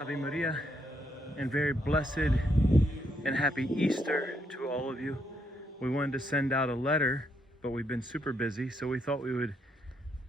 Ave Maria, and very blessed and happy Easter to all of you. We wanted to send out a letter, but we've been super busy, so we thought we would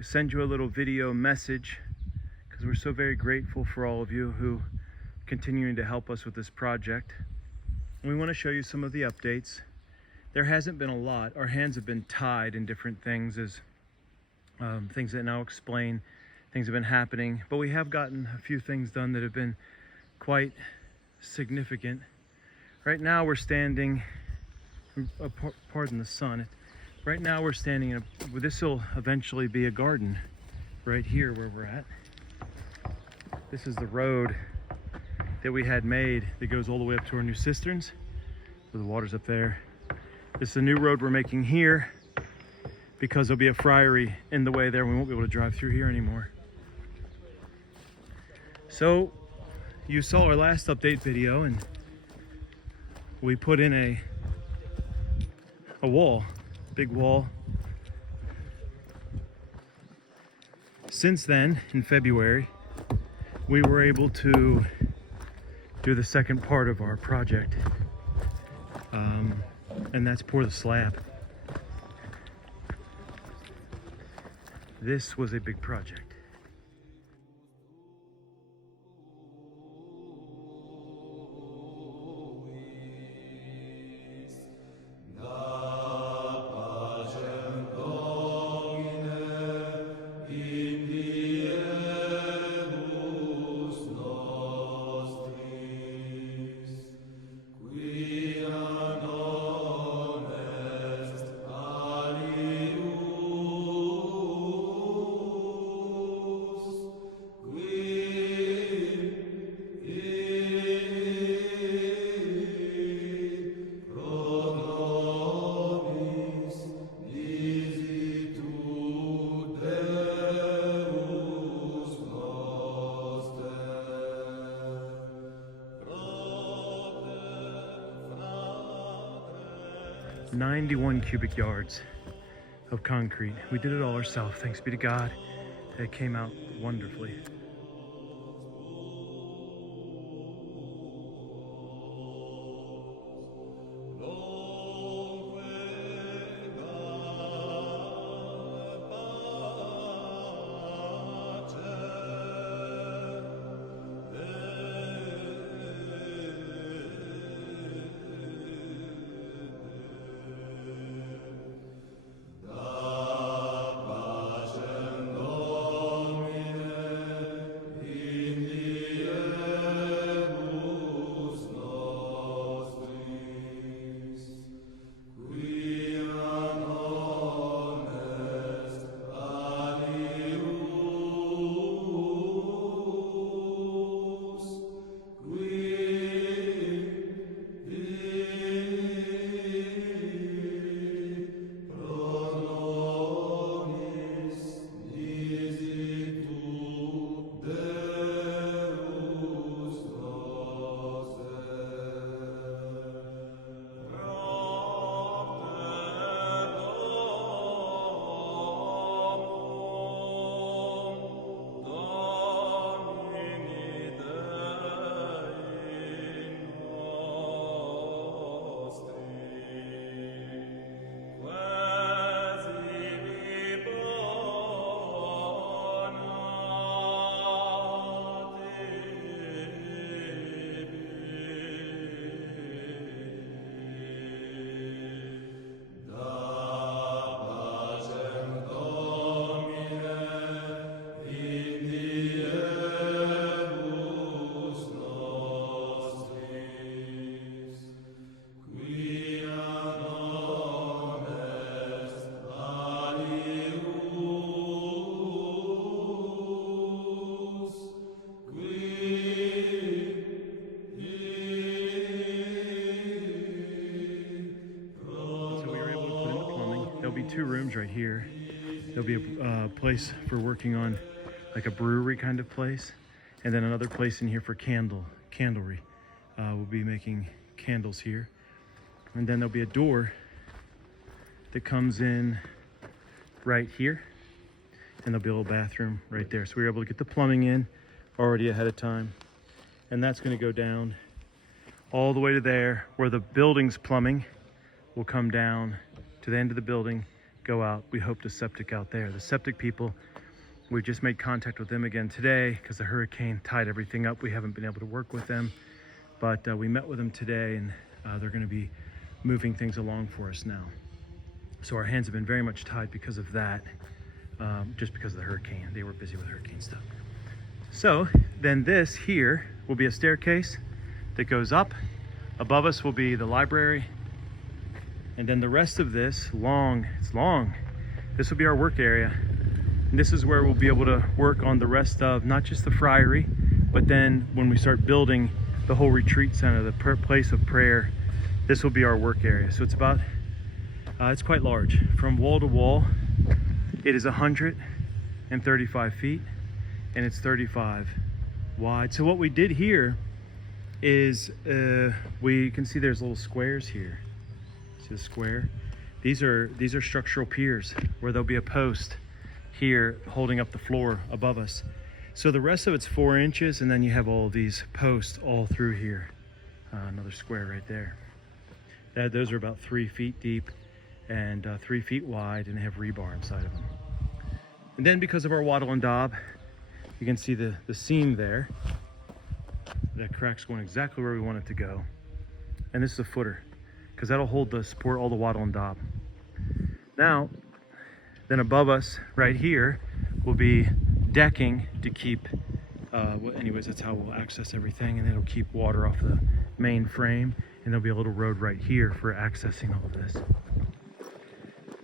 send you a little video message because we're so very grateful for all of you who are continuing to help us with this project. And we want to show you some of the updates. There hasn't been a lot. Our hands have been tied in different things as things that now explain. Things have been happening, but we have gotten a few things done that have been quite significant. Right now we're standing, pardon the sun, right now we're standing in this will eventually be a garden right here where we're at. This is the road that we had made that goes all the way up to our new cisterns. So the water's up there. This is a new road we're making here because there'll be a friary in the way there. We won't be able to drive through here anymore. So you saw our last update video and we put in a wall, big wall. Since then, in February, we were able to do the second part of our project, and that's pour the slab. This was a big project. "91 cubic yards of concrete. We did it all ourselves. Thanks be to God. It came out wonderfully. There'll be two rooms right here. There'll be a place for working on like a brewery kind of place, and then another place in here for candlery. We'll be making candles here, and then there'll be a door that comes in right here, and there'll be a little bathroom right there. So we were able to get the plumbing in already ahead of time, and that's going to go down all the way to there, where the building's plumbing will come down to the end of the building, go out. We hope to septic out there. The septic people, we just made contact with them again today because the hurricane tied everything up. We haven't been able to work with them, but we met with them today, and they're going to be moving things along for us now. So our hands have been very much tied because of that, just because of the hurricane. They were busy with hurricane stuff. So then this here will be a staircase that goes up. Above us will be the library. And then the rest of this, it's long. This will be our work area. And this is where we'll be able to work on the rest of not just the friary, but then when we start building the whole retreat center, the place of prayer, this will be our work area. So it's about, it's quite large. From wall to wall, it is 135 feet, and it's 35 wide. So what we did here is, we can see there's little squares here. See the square? These are structural piers where there'll be a post here holding up the floor above us. So the rest of it's 4 inches, and then you have all of these posts all through here. Another square right there. Those are about 3 feet deep and 3 feet wide, and they have rebar inside of them. And then because of our wattle and daub, you can see the seam there. That crack's going exactly where we want it to go. And this is a footer, because that'll hold the support all the wattle and daub. Now, then above us right here will be decking to keep, well, anyways, that's how we'll access everything, and it'll keep water off the main frame, and there'll be a little road right here for accessing all of this.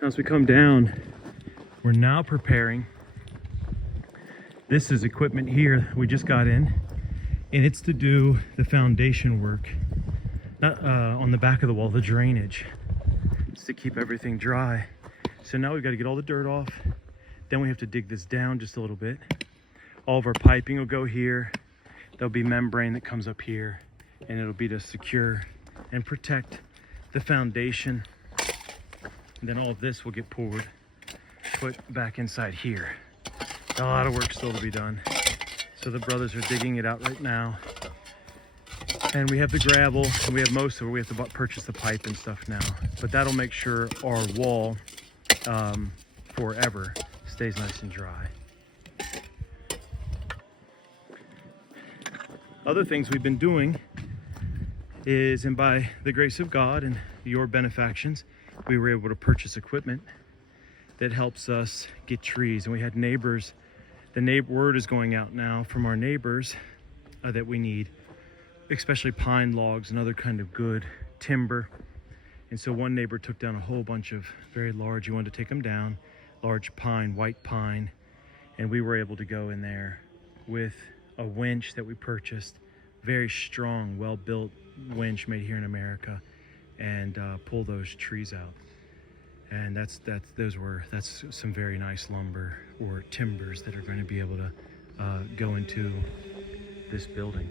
Now, as we come down, we're now preparing. This is equipment here we just got in, and it's to do the foundation work, not on the back of the wall, the drainage. It's to keep everything dry. So now we've got to get all the dirt off. Then we have to dig this down just a little bit. All of our piping will go here. There'll be membrane that comes up here, and it'll be to secure and protect the foundation. And then all of this will get put back inside here. A lot of work still to be done. So the brothers are digging it out right now. And we have the gravel, and we have most of it. We have to purchase the pipe and stuff now. But that'll make sure our wall forever stays nice and dry. Other things we've been doing is, and by the grace of God and your benefactions, we were able to purchase equipment that helps us get trees. And we had neighbors, word is going out now from our neighbors that we need, especially pine logs and other kind of good timber. And so one neighbor took down a whole bunch of very large, he wanted to take them down, large pine, white pine. And we were able to go in there with a winch that we purchased, very strong, well-built winch made here in America, and pull those trees out. And that's some very nice lumber or timbers that are going to be able to go into this building.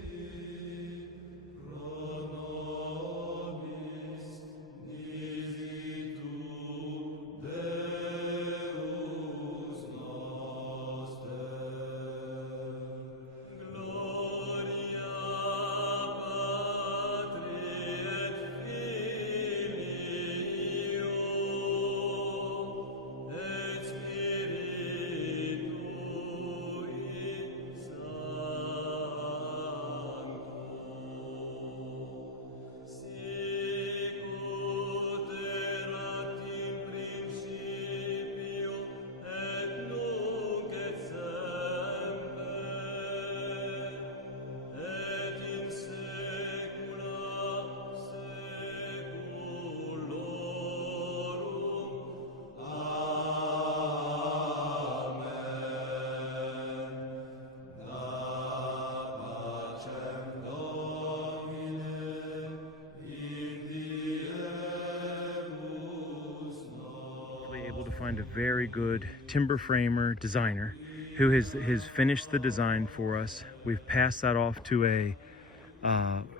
Find a very good timber framer designer who has finished the design for us. We've passed that off to a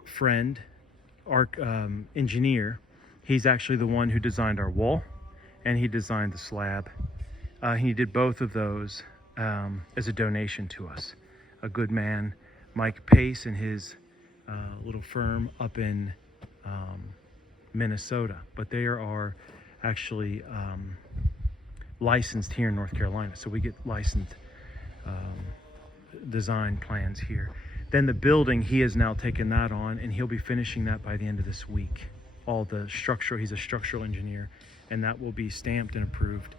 friend, engineer. He's actually the one who designed our wall, and he designed the slab. He did both of those as a donation to us. A good man, Mike Pace and his little firm up in Minnesota, but they are actually licensed here in North Carolina. So we get licensed design plans here. Then the building, he has now taken that on, and he'll be finishing that by the end of this week. All the structural, he's a structural engineer, and that will be stamped and approved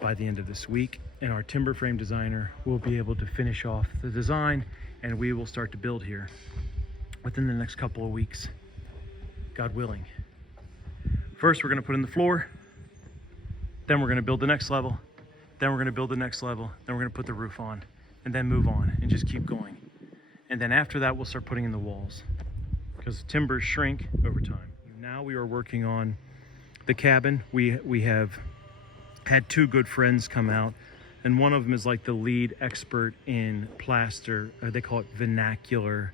by the end of this week. And our timber frame designer will be able to finish off the design, and we will start to build here within the next couple of weeks, God willing. First, we're going to put in the floor, then we're going to build the next level, then we're going to build the next level, then we're going to put the roof on, and then move on and just keep going. And then after that, we'll start putting in the walls, because timbers shrink over time. Now we are working on the cabin. We have had two good friends come out, and one of them is like the lead expert in plaster. They call it vernacular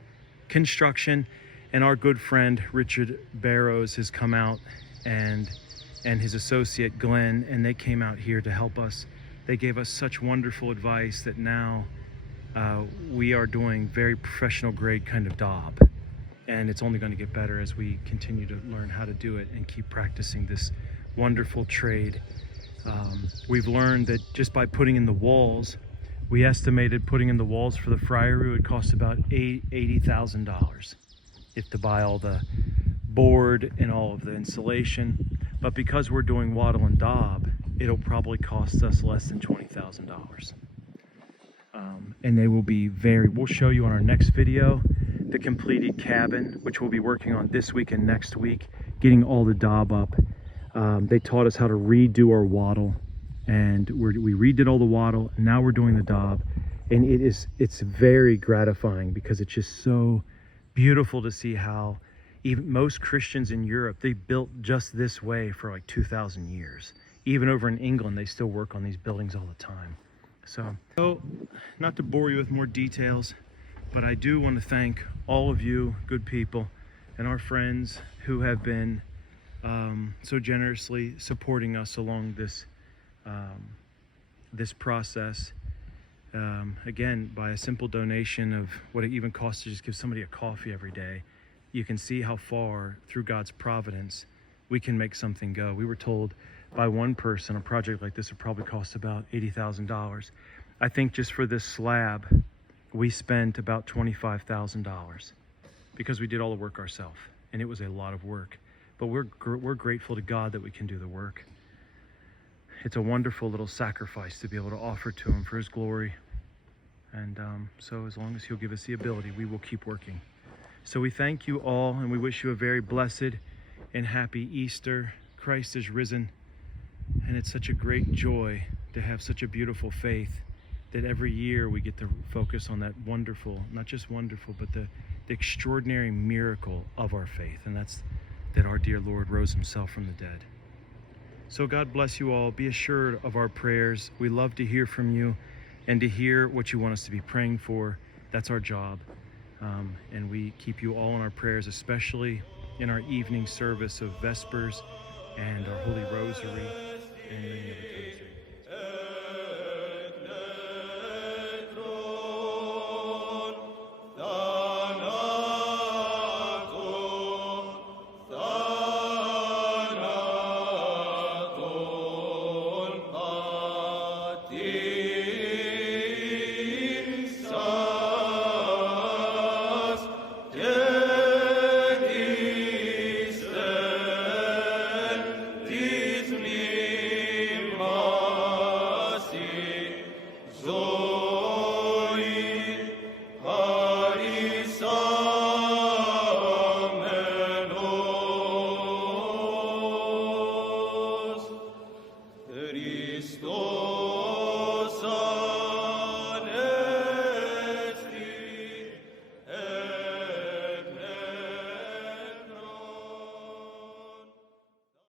construction. And our good friend Richard Barrows has come out, and his associate Glenn, and they came out here to help us. They gave us such wonderful advice that now we are doing very professional grade kind of daub, and it's only going to get better as we continue to learn how to do it and keep practicing this wonderful trade. We've learned that just by putting in the walls, we estimated putting in the walls for the friary would cost about $80,000 if to buy all the board and all of the insulation. But because we're doing wattle and daub, it'll probably cost us less than $20,000. And they will be we'll show you on our next video the completed cabin, which we'll be working on this week and next week, getting all the daub up. They taught us how to redo our wattle, and we redid all the wattle, and now we're doing the daub, and it's very gratifying, because it's just so beautiful to see how even most Christians in Europe, they built just this way for like 2,000 years. Even over in England, they still work on these buildings all the time. So not to bore you with more details, but I do want to thank all of you good people and our friends who have been so generously supporting us along this this process. Again, by a simple donation of what it even costs to just give somebody a coffee every day, you can see how far, through God's providence, we can make something go. We were told by one person a project like this would probably cost about $80,000. I think just for this slab, we spent about $25,000, because we did all the work ourselves, and it was a lot of work. But we're grateful to God that we can do the work. It's a wonderful little sacrifice to be able to offer to Him for His glory. And so as long as He'll give us the ability, we will keep working. So we thank you all, and we wish you a very blessed and happy Easter. Christ is risen, and it's such a great joy to have such a beautiful faith that every year we get to focus on that wonderful, not just wonderful, but the extraordinary miracle of our faith, and that's that our dear Lord rose Himself from the dead. So God bless you all. Be assured of our prayers. We love to hear from you and to hear what you want us to be praying for. That's our job. And we keep you all in our prayers, especially in our evening service of Vespers and our Holy Rosary and many other times. Christus